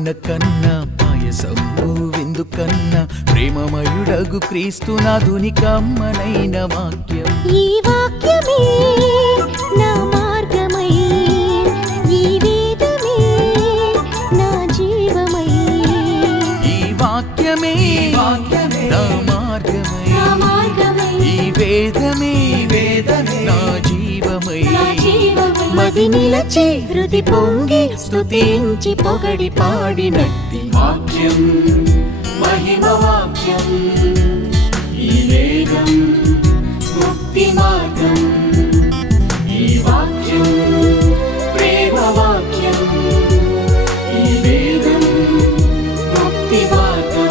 వెన్న కన్నా పాయసంబు విందు కన్నా ప్రేమమయుడగు క్రీస్తునాథుని కమ్మనైన వాక్యం. ఈ వాక్యమే నా మార్గమై, ఈ వేదమే నా జీవమై. ఈ వాక్యమే నా మార్గమై, ఈ వేదమే నా జీవమై. మది నిలచి హృది పొంగి స్తుతించి పొగడి పాడినట్టి వాక్యం మహిమ వాక్యం, ఈ వేదం ముక్తి మార్గం. ఈ వాక్యం ప్రేమ వాక్యం, ఈ వేదం ముక్తి మార్గం.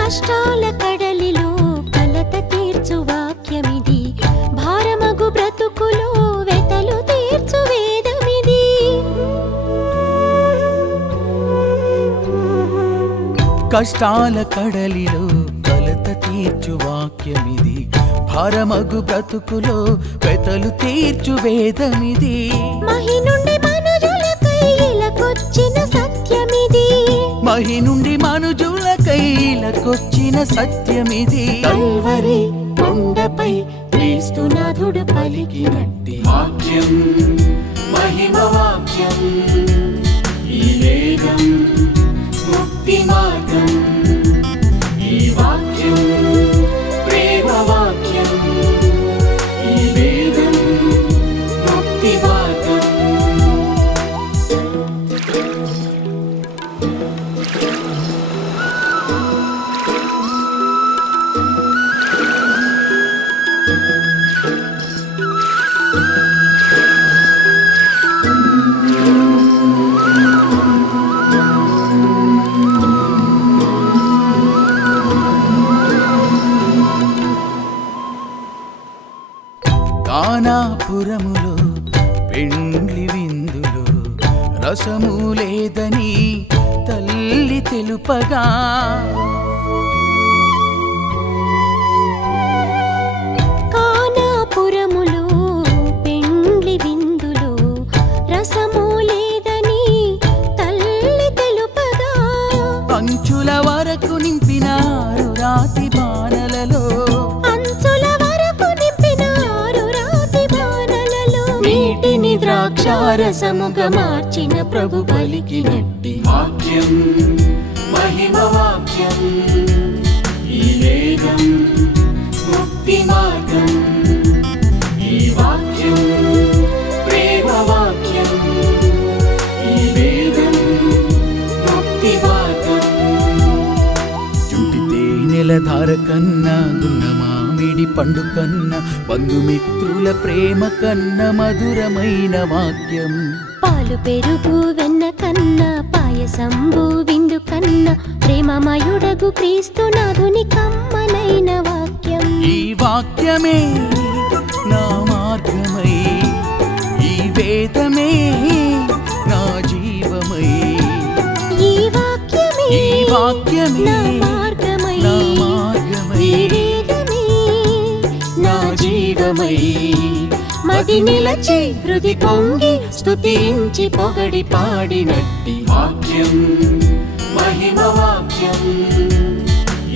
కష్టాల కడలిలో కలత తీర్చు వాక్యమిది, భారమగు బ్రతుకులో వెతలు తీర్చు వేదమిది. కష్టాల కడలిలో కలత తీర్చు వాక్యమిది, భారమగు బ్రతుకులో వెతలు తీర్చు వేదమిది. మహి నుండి మనుజులకై ఇలకొచ్చిన సత్యమిది, మహి నుండి మనుజులకై ఇలకొచ్చిన సత్యమిది. కల్వరి కొండపై క్రీస్తునాథుడు పలికినట్టి వాక్యం మహిమ వాక్యం, ఈ వేదం ముక్తి మార్గం. ఈ వాక్యం ప్రేమ వాక్యం, ఈ వేదం ముక్తి మార్గం. కానాపురములో పెండ్లి విందులో రసము లేదని తల్లి తెలుపగా, కానాపురములో పెండ్లి విందులో రసము లేదని తల్లి తెలుపగా, అంచుల వరకు నింపినారు రాతి బాణలలో, అంచుల వరకు నింపినారు రాతి బాణలలో. నీటిని ద్రాక్షారసముగా మార్చిన ప్రభు పలికినట్టి వాక్యం మహిమ వాక్యం, ఈ వేదం ముక్తి మార్గం. ఈ వాక్యం ప్రేమ వాక్యం, ఈ వేదం ముక్తి మార్గం. చుంటి తేనెల ధార కన్నా గున్న మామిడి పండు కన్నా బంధుమిత్రుల ప్రేమ కన్నా మధురమైన వాక్యం. పాలు పెరుగు వెన్న కన్నా పాయసంబు విందు కన్నా ప్రేమమయుడగు క్రీస్తునాథుని కమ్మనైన వాక్యం. ఈ వాక్యమే నా మార్గమై, ఈ వేదమే నా జీవమై. ఈ వాక్యమే నా మార్గమై, నా మార్గమై, ఈ వేదమే నా జీవమై. మది నిలచి హృది పొంగి స్తుతించి పొగడి పాడినట్టి వాక్యం మహిమ వాక్యం,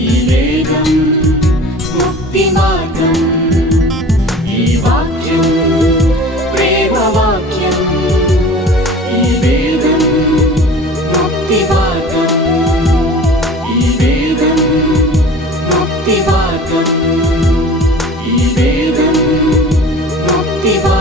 ఈ వేదం ముక్తి మార్గం. ఈ వాక్యం ప్రేమ వాక్యం, ఈ వేదం ముక్తి మార్గం. ఈ వేదం ముక్తి మార్గం, ఈ వేదం ముక్తి మార్గం.